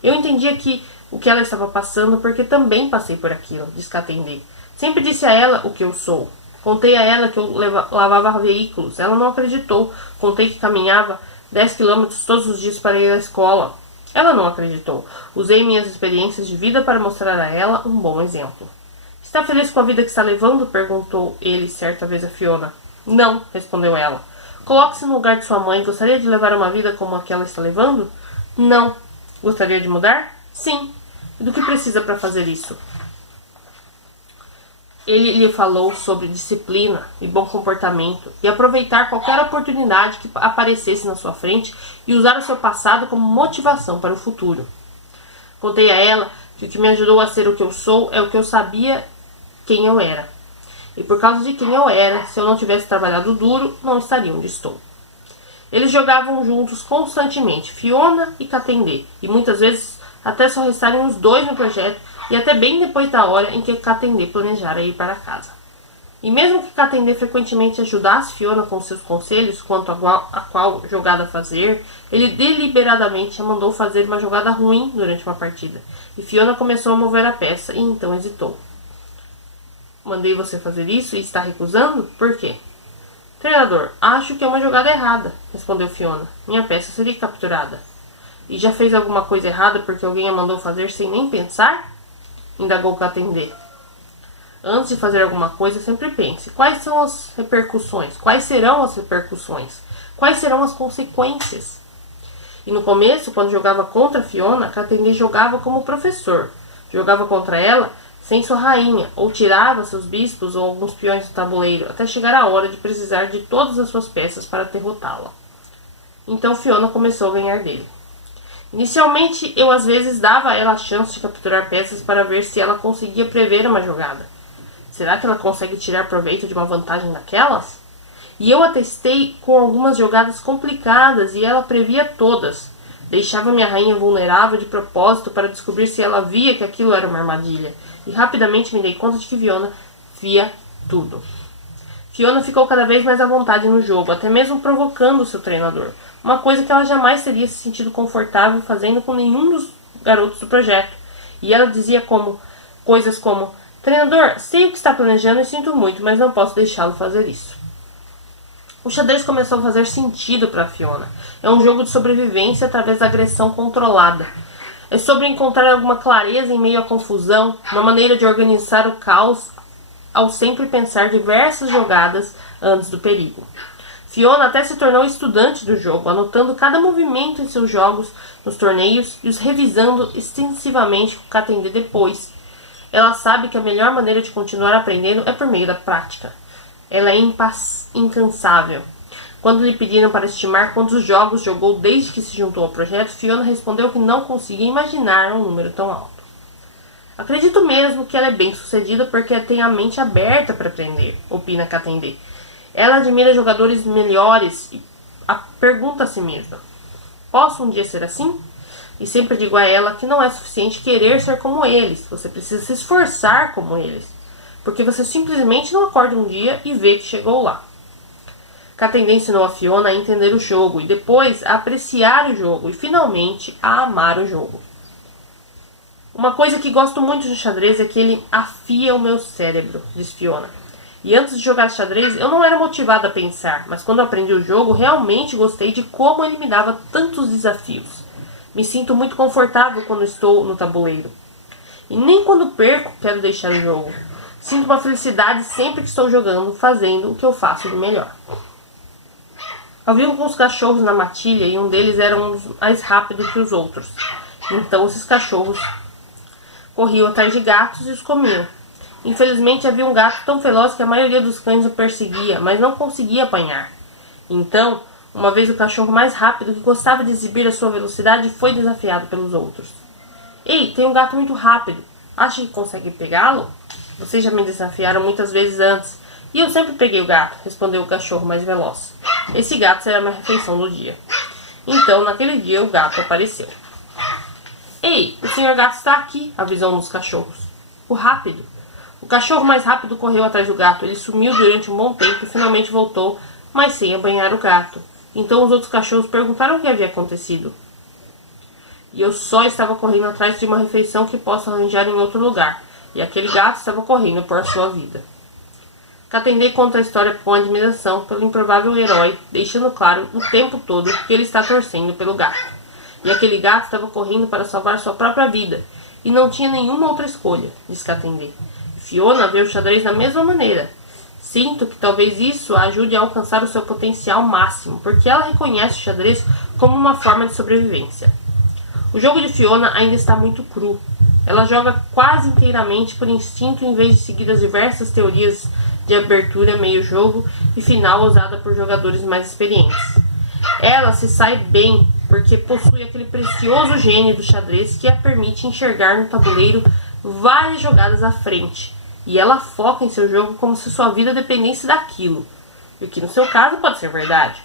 Eu entendia o que ela estava passando porque também passei por aquilo, disse Katendê. Sempre disse a ela o que eu sou. Contei a ela que eu lavava veículos. Ela não acreditou. Contei que caminhava 10 quilômetros todos os dias para ir à escola. Ela não acreditou. Usei minhas experiências de vida para mostrar a ela um bom exemplo. Está feliz com a vida que está levando? Perguntou ele certa vez a Fiona. Não, respondeu ela. Coloque-se no lugar de sua mãe. Gostaria de levar uma vida como a que ela está levando? Não. Gostaria de mudar? Sim. E do que precisa para fazer isso? Ele lhe falou sobre disciplina e bom comportamento e aproveitar qualquer oportunidade que aparecesse na sua frente e usar o seu passado como motivação para o futuro. Contei a ela que o que me ajudou a ser o que eu sou é o que eu sabia quem eu era. E por causa de quem eu era, se eu não tivesse trabalhado duro, não estaria onde estou. Eles jogavam juntos constantemente, Fiona e Katendê, e muitas vezes até só restarem os dois no projeto, e até bem depois da hora em que Katendê planejara ir para casa. E mesmo que Katendê frequentemente ajudasse Fiona com seus conselhos quanto a qual jogada fazer, ele deliberadamente a mandou fazer uma jogada ruim durante uma partida, e Fiona começou a mover a peça e então hesitou. Mandei você fazer isso e está recusando? Por quê? Treinador, acho que é uma jogada errada, respondeu Fiona. Minha peça seria capturada. E já fez alguma coisa errada porque alguém a mandou fazer sem nem pensar? Indagou Katendê. Antes de fazer alguma coisa, sempre pense. Quais são as repercussões? Quais serão as repercussões? Quais serão as consequências? E no começo, quando jogava contra Fiona, Katendê jogava como professor. Jogava contra ela sem sua rainha, ou tirava seus bispos ou alguns peões do tabuleiro, até chegar a hora de precisar de todas as suas peças para derrotá-la. Então Fiona começou a ganhar dele. Inicialmente, eu às vezes dava a ela a chance de capturar peças para ver se ela conseguia prever uma jogada. Será que ela consegue tirar proveito de uma vantagem daquelas? E eu a testei com algumas jogadas complicadas e ela previa todas. Deixava minha rainha vulnerável de propósito para descobrir se ela via que aquilo era uma armadilha. E rapidamente me dei conta de que Fiona via tudo. Fiona ficou cada vez mais à vontade no jogo, até mesmo provocando o seu treinador. Uma coisa que ela jamais teria se sentido confortável fazendo com nenhum dos garotos do projeto. E ela dizia coisas como: treinador, sei o que está planejando e sinto muito, mas não posso deixá-lo fazer isso. O xadrez começou a fazer sentido para Fiona. É um jogo de sobrevivência através da agressão controlada. É sobre encontrar alguma clareza em meio à confusão, uma maneira de organizar o caos ao sempre pensar diversas jogadas antes do perigo. Fiona até se tornou estudante do jogo, anotando cada movimento em seus jogos nos torneios e os revisando extensivamente com Katende depois. Ela sabe que a melhor maneira de continuar aprendendo é por meio da prática. Ela é incansável. Quando lhe pediram para estimar quantos jogos jogou desde que se juntou ao projeto, Fiona respondeu que não conseguia imaginar um número tão alto. Acredito mesmo que ela é bem sucedida porque tem a mente aberta para aprender, opina Katende. Ela admira jogadores melhores e pergunta a si mesma: posso um dia ser assim? E sempre digo a ela que não é suficiente querer ser como eles, você precisa se esforçar como eles, porque você simplesmente não acorda um dia e vê que chegou lá. Katende ensinou a Fiona a entender o jogo e depois a apreciar o jogo e finalmente a amar o jogo. Uma coisa que gosto muito de xadrez é que ele afia o meu cérebro, diz Fiona. E antes de jogar xadrez eu não era motivada a pensar, mas quando aprendi o jogo realmente gostei de como ele me dava tantos desafios. Me sinto muito confortável quando estou no tabuleiro. E nem quando perco quero deixar o jogo. Sinto uma felicidade sempre que estou jogando, fazendo o que eu faço de melhor. Havia alguns cachorros na matilha e um deles era mais rápido que os outros. Então esses cachorros corriam atrás de gatos e os comiam. Infelizmente havia um gato tão veloz que a maioria dos cães o perseguia, mas não conseguia apanhar. Então, uma vez o cachorro mais rápido, que gostava de exibir a sua velocidade, foi desafiado pelos outros. Ei, tem um gato muito rápido. Acha que consegue pegá-lo? Vocês já me desafiaram muitas vezes antes. E eu sempre peguei o gato, respondeu o cachorro mais veloz. Esse gato será minha refeição do dia. Então, naquele dia, o gato apareceu. Ei, o senhor gato está aqui, avisou um dos cachorros. O rápido. O cachorro mais rápido correu atrás do gato. Ele sumiu durante um bom tempo e finalmente voltou, mas sem apanhar o gato. Então os outros cachorros perguntaram o que havia acontecido. E eu só estava correndo atrás de uma refeição que posso arranjar em outro lugar. E aquele gato estava correndo por sua vida. Katende conta a história com admiração pelo improvável herói, deixando claro o tempo todo que ele está torcendo pelo gato. E aquele gato estava correndo para salvar sua própria vida, e não tinha nenhuma outra escolha, diz Katende. E Fiona vê o xadrez da mesma maneira. Sinto que talvez isso a ajude a alcançar o seu potencial máximo, porque ela reconhece o xadrez como uma forma de sobrevivência. O jogo de Fiona ainda está muito cru. Ela joga quase inteiramente por instinto em vez de seguir as diversas teorias de abertura, meio-jogo e final usada por jogadores mais experientes. Ela se sai bem porque possui aquele precioso gênio do xadrez que a permite enxergar no tabuleiro várias jogadas à frente. E ela foca em seu jogo como se sua vida dependesse daquilo. E o que no seu caso pode ser verdade.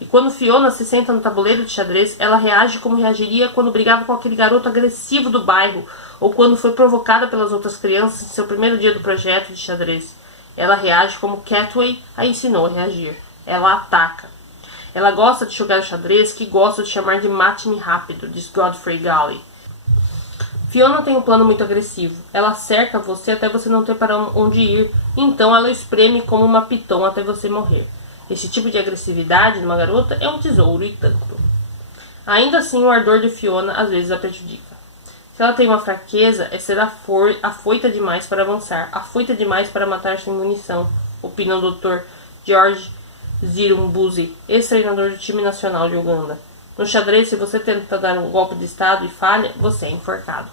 E quando Fiona se senta no tabuleiro de xadrez, ela reage como reagiria quando brigava com aquele garoto agressivo do bairro, ou quando foi provocada pelas outras crianças em seu primeiro dia do projeto de xadrez. Ela reage como Catway a ensinou a reagir. Ela ataca. Ela gosta de jogar xadrez, que gosta de chamar de mate-me rápido, diz Godfrey Galley. Fiona tem um plano muito agressivo. Ela cerca você até você não ter para onde ir, então ela espreme como uma piton até você morrer. Esse tipo de agressividade numa garota é um tesouro e tanto. Ainda assim, o ardor de Fiona às vezes a prejudica. Se ela tem uma fraqueza, é ser afoita demais para avançar, afoita demais para matar sem munição, opina o Dr. George Zirumbuzi, ex-treinador do time nacional de Uganda. No xadrez, se você tenta dar um golpe de estado e falha, você é enforcado.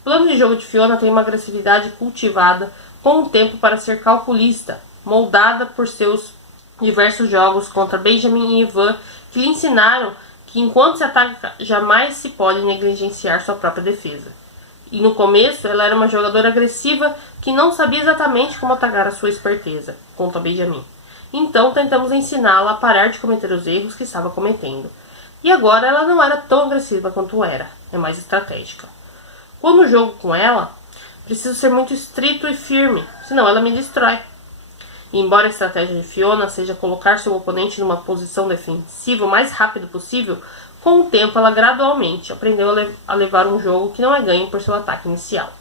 O plano de jogo de Fiona tem uma agressividade cultivada com o tempo para ser calculista, moldada por seus diversos jogos contra Benjamin e Ivan, que lhe ensinaram que enquanto se ataca, jamais se pode negligenciar sua própria defesa. E no começo, ela era uma jogadora agressiva que não sabia exatamente como atacar a sua esperteza, conta Benjamin. Então tentamos ensiná-la a parar de cometer os erros que estava cometendo. E agora ela não era tão agressiva quanto era, é mais estratégica. Quando jogo com ela, preciso ser muito estrito e firme, senão ela me destrói. E embora a estratégia de Fiona seja colocar seu oponente numa posição defensiva o mais rápido possível, com o tempo ela gradualmente aprendeu a levar um jogo que não é ganho por seu ataque inicial.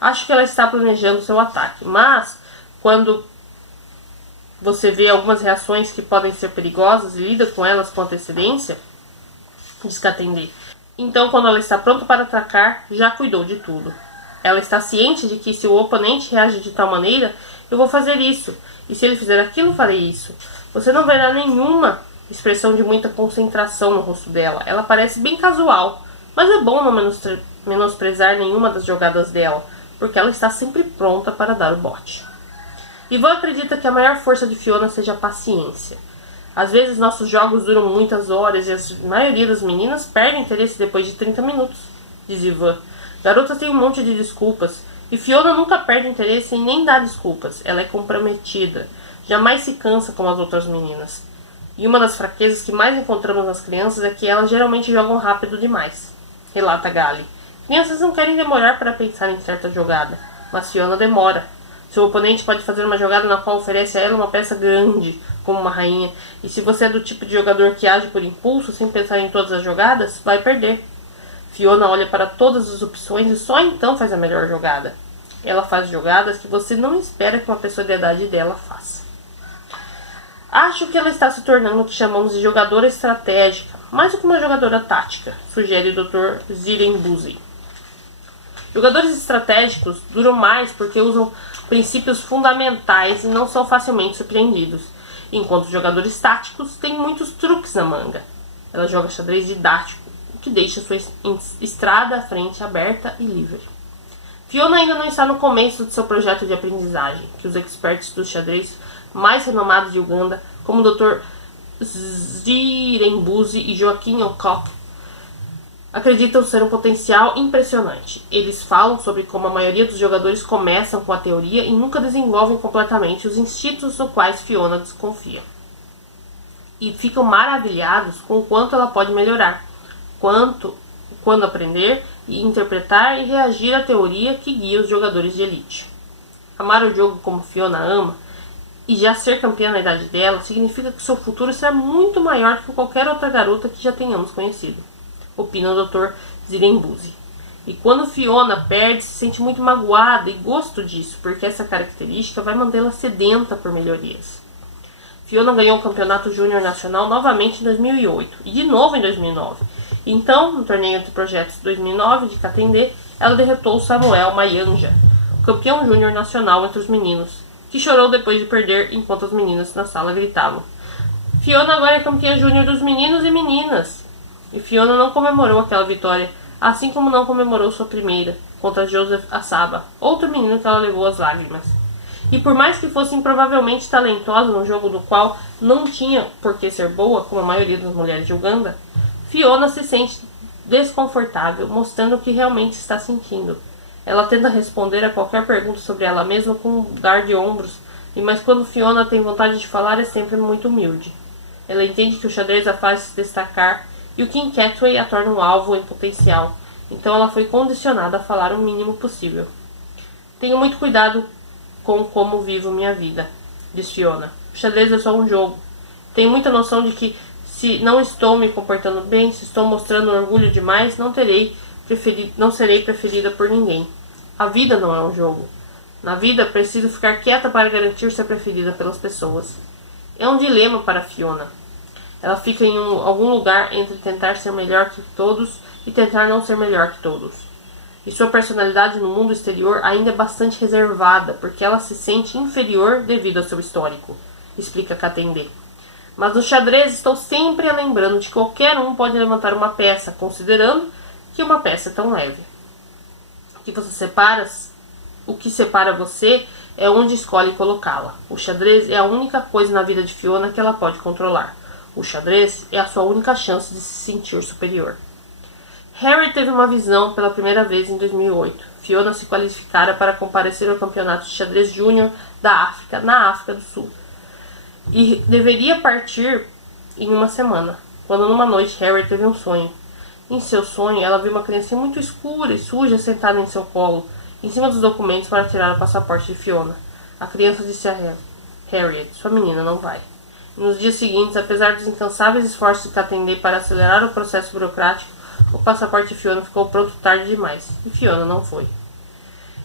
Acho que ela está planejando seu ataque, mas quando você vê algumas reações que podem ser perigosas e lida com elas com antecedência, diz Katende. Então, quando ela está pronta para atacar, já cuidou de tudo. Ela está ciente de que se o oponente reage de tal maneira, eu vou fazer isso. E se ele fizer aquilo, eu farei isso. Você não verá nenhuma expressão de muita concentração no rosto dela. Ela parece bem casual, mas é bom não menosprezar nenhuma das jogadas dela, porque ela está sempre pronta para dar o bote. Ivan acredita que a maior força de Fiona seja a paciência. Às vezes nossos jogos duram muitas horas e a maioria das meninas perde interesse depois de 30 minutos, diz Ivan. Garotas têm um monte de desculpas, e Fiona nunca perde interesse em nem dar desculpas. Ela é comprometida, jamais se cansa como as outras meninas. E uma das fraquezas que mais encontramos nas crianças é que elas geralmente jogam rápido demais, relata Gally. Crianças não querem demorar para pensar em certa jogada, mas Fiona demora. Seu oponente pode fazer uma jogada na qual oferece a ela uma peça grande, como uma rainha, e se você é do tipo de jogador que age por impulso, sem pensar em todas as jogadas, vai perder. Fiona olha para todas as opções e só então faz a melhor jogada. Ela faz jogadas que você não espera que uma pessoa da idade dela faça. Acho que ela está se tornando o que chamamos de jogadora estratégica, mais do que uma jogadora tática, sugere o Dr. Ziren Buzi. Jogadores estratégicos duram mais porque usam princípios fundamentais e não são facilmente surpreendidos, enquanto os jogadores táticos têm muitos truques na manga. Ela joga xadrez didático, o que deixa sua estrada à frente aberta e livre. Fiona ainda não está no começo de seu projeto de aprendizagem, que os experts do xadrez mais renomados de Uganda, como o Dr. Ziren Buzi e Joaquim Okoth, acreditam ser um potencial impressionante. Eles falam sobre como a maioria dos jogadores começam com a teoria e nunca desenvolvem completamente os instintos dos quais Fiona desconfia. E ficam maravilhados com o quanto ela pode melhorar, quando aprender e interpretar e reagir à teoria que guia os jogadores de elite. Amar o jogo como Fiona ama e já ser campeã na idade dela significa que seu futuro será muito maior que qualquer outra garota que já tenhamos conhecido, opina o Dr. Ziren Buzi. E quando Fiona perde, se sente muito magoada e gosto disso, porque essa característica vai mantê-la sedenta por melhorias. Fiona ganhou o campeonato júnior nacional novamente em 2008 e de novo em 2009. Então, no torneio de projetos 2009 de Katendê, ela derrotou Samuel Mayanja, o campeão júnior nacional entre os meninos, que chorou depois de perder enquanto as meninas na sala gritavam. Fiona agora é campeã júnior dos meninos e meninas. E Fiona não comemorou aquela vitória, assim como não comemorou sua primeira, contra Joseph Asaba, outro menino que ela levou às lágrimas. E por mais que fosse improvavelmente talentosa no jogo do qual não tinha por que ser boa, como a maioria das mulheres de Uganda, Fiona se sente desconfortável, mostrando o que realmente está sentindo. Ela tenta responder a qualquer pergunta sobre ela mesma com um dar de ombros, mas quando Fiona tem vontade de falar é sempre muito humilde. Ela entende que o xadrez a faz se destacar e o King Catway a torna um alvo em potencial, então ela foi condicionada a falar o mínimo possível. Tenho muito cuidado com como vivo minha vida, diz Fiona. O xadrez é só um jogo. Tenho muita noção de que se não estou me comportando bem, se estou mostrando orgulho demais, não serei preferida por ninguém. A vida não é um jogo. Na vida, preciso ficar quieta para garantir ser preferida pelas pessoas. É um dilema para Fiona. Ela fica em algum lugar entre tentar ser melhor que todos e tentar não ser melhor que todos. E sua personalidade no mundo exterior ainda é bastante reservada, porque ela se sente inferior devido ao seu histórico, explica Katendê. Mas no xadrez estou sempre a lembrando de que qualquer um pode levantar uma peça, considerando que uma peça é tão leve. O que separa você é onde escolhe colocá-la. O xadrez é a única coisa na vida de Fiona que ela pode controlar. O xadrez é a sua única chance de se sentir superior. Harry teve uma visão pela primeira vez em 2008. Fiona se qualificara para comparecer ao campeonato de xadrez júnior da África, na África do Sul. E deveria partir em uma semana, quando numa noite Harry teve um sonho. Em seu sonho, ela viu uma criança muito escura e suja sentada em seu colo, em cima dos documentos para tirar o passaporte de Fiona. A criança disse a Harriet, sua menina não vai. E nos dias seguintes, apesar dos incansáveis esforços de Katendê para acelerar o processo burocrático, o passaporte de Fiona ficou pronto tarde demais, e Fiona não foi.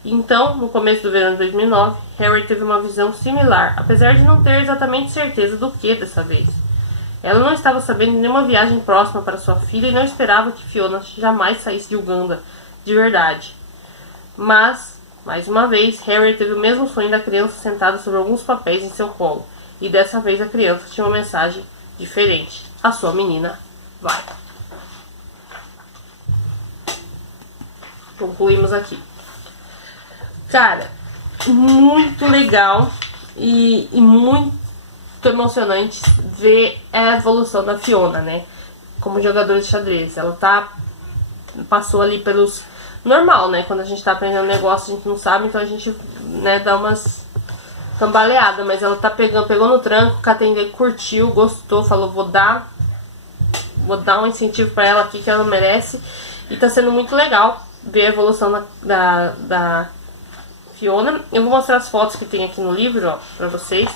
Então, no começo do verão de 2009, Harry teve uma visão similar, apesar de não ter exatamente certeza do que dessa vez. Ela não estava sabendo de nenhuma viagem próxima para sua filha e não esperava que Fiona jamais saísse de Uganda, de verdade. Mas Mais uma vez, Harry teve o mesmo sonho da criança sentada sobre alguns papéis em seu colo. E dessa vez a criança tinha uma mensagem diferente. A sua menina vai. Concluímos aqui. Cara, muito legal e muito emocionante ver a evolução da Fiona, né? Como jogadora de xadrez. Ela passou ali pelos... Normal, né? Quando a gente tá aprendendo um negócio, a gente não sabe, então a gente, né, dá umas cambaleadas. Mas ela tá pegou no tranco, Katende curtiu, gostou, falou, vou dar um incentivo pra ela aqui que ela merece. E tá sendo muito legal ver a evolução da Fiona. Eu vou mostrar as fotos que tem aqui no livro, ó, pra vocês.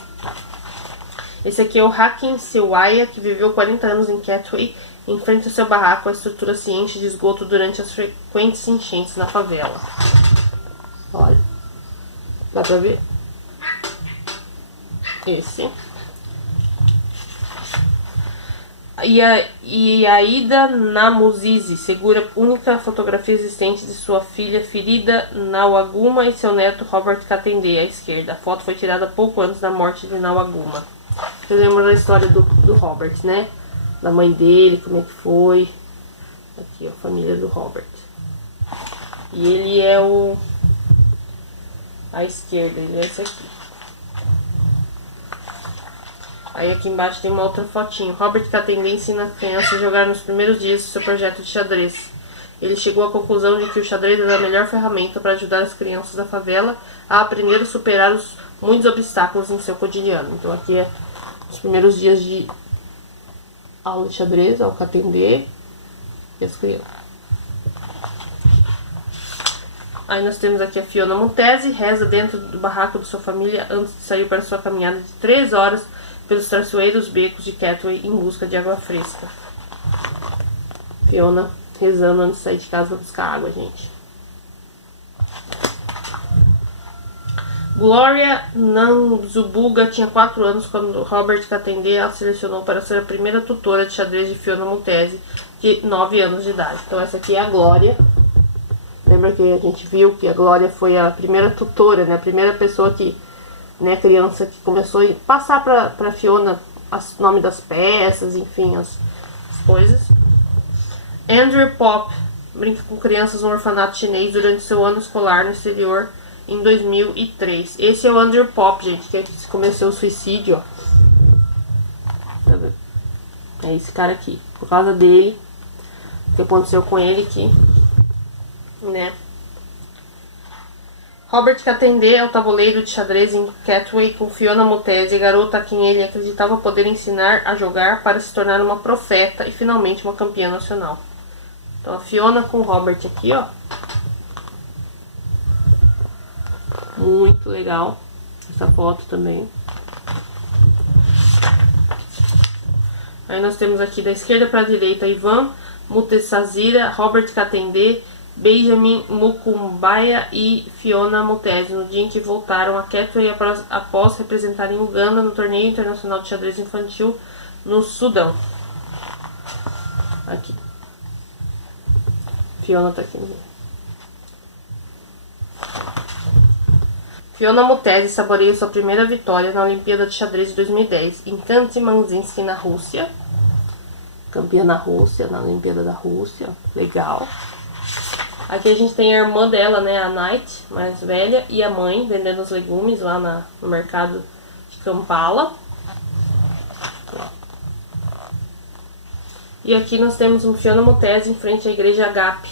Esse aqui é o Hakim Sewaya, que viveu 40 anos em Catway. Em frente ao seu barraco, a estrutura se enche de esgoto durante as frequentes enchentes na favela. Olha. Dá pra ver? Esse. E a Ida Namuzizi segura a única fotografia existente de sua filha Ferida Nawaguma e seu neto Robert Katende à esquerda. A foto foi tirada pouco antes da morte de Nawaguma. Vocês lembram da história do Robert, né? Da mãe dele, como é que foi. Aqui, ó, a família do Robert. E ele é à esquerda, ele é esse aqui. Aí aqui embaixo tem uma outra fotinho. Robert Katende ensina a criança a jogar nos primeiros dias do seu projeto de xadrez. Ele chegou à conclusão de que o xadrez era a melhor ferramenta para ajudar as crianças da favela a aprender a superar os muitos obstáculos em seu cotidiano. Então aqui é os primeiros dias de aula de xadrez, ao Katende e as crianças. Aí nós temos aqui a Fiona Montesi, reza dentro do barraco de sua família antes de sair para sua caminhada de 3 horas pelos traiçoeiros becos de Catway em busca de água fresca. Fiona rezando antes de sair de casa para buscar água, gente. Gloria Nanzubuga tinha 4 anos quando Robert Katende a selecionou para ser a primeira tutora de xadrez de Fiona Montesi, de 9 anos de idade. Então essa aqui é a Glória. Lembra que a gente viu que a Glória foi a primeira tutora, né? A primeira pessoa que, né, criança que começou a passar para Fiona o nome das peças, enfim, as coisas. Andrew Pop brinca com crianças no orfanato chinês durante seu ano escolar no exterior em 2003. Esse é o Andrew Pop, gente, que é que começou o suicídio, ó. Tá vendo? É esse cara aqui. Por causa dele, o que aconteceu com ele que, né? Robert Katende é o tabuleiro de xadrez em Catway com Fiona Montesi, a garota a quem ele acreditava poder ensinar a jogar para se tornar uma profeta e finalmente uma campeã nacional. Então a Fiona com o Robert aqui, ó. Muito legal essa foto também. Aí nós temos aqui da esquerda para a direita Ivan Mutesazira, Robert Katende, Benjamin Mukumbaya e Fiona Montesi, no dia em que voltaram a Catway após representarem Uganda no torneio internacional de xadrez infantil no Sudão. Aqui. Fiona tá aqui no meio. Fiona Montesi saboreia sua primeira vitória na Olimpíada de Xadrez de 2010 em Khanty-Mansiysk, na Rússia. Campeã na Rússia, na Olimpíada da Rússia. Legal. Aqui a gente tem a irmã dela, né, a Night, mais velha, e a mãe vendendo os legumes lá no mercado de Kampala. E aqui nós temos um Fiona Montesi em frente à igreja Agape,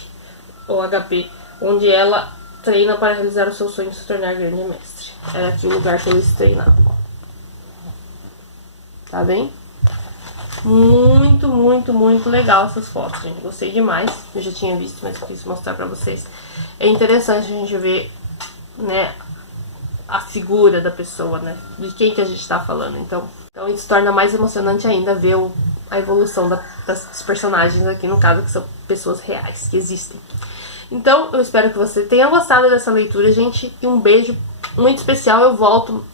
ou HP, onde ela treina para realizar o seu sonho de se tornar grande mestre. Era aqui o lugar que eles treinavam. Tá bem? Muito, muito, muito legal essas fotos, gente. Gostei demais. Eu já tinha visto, mas eu quis mostrar pra vocês. É interessante a gente ver, né, a figura da pessoa, né? De quem que a gente tá falando. Então isso torna mais emocionante ainda ver a evolução dos personagens aqui, no caso, que são pessoas reais, que existem. Então, eu espero que você tenha gostado dessa leitura, gente. E um beijo muito especial. Eu volto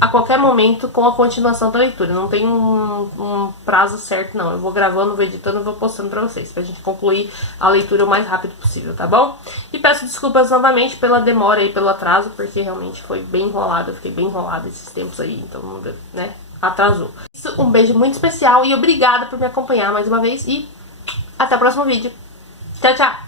a qualquer momento com a continuação da leitura. Não tem um prazo certo, não. Eu vou gravando, vou editando e vou postando pra vocês, pra gente concluir a leitura o mais rápido possível, tá bom? E peço desculpas novamente pela demora e pelo atraso, porque realmente foi bem enrolado. Eu fiquei bem enrolada esses tempos aí, então, né, atrasou. Um beijo muito especial e obrigada por me acompanhar mais uma vez. E até o próximo vídeo. Tchau, tchau!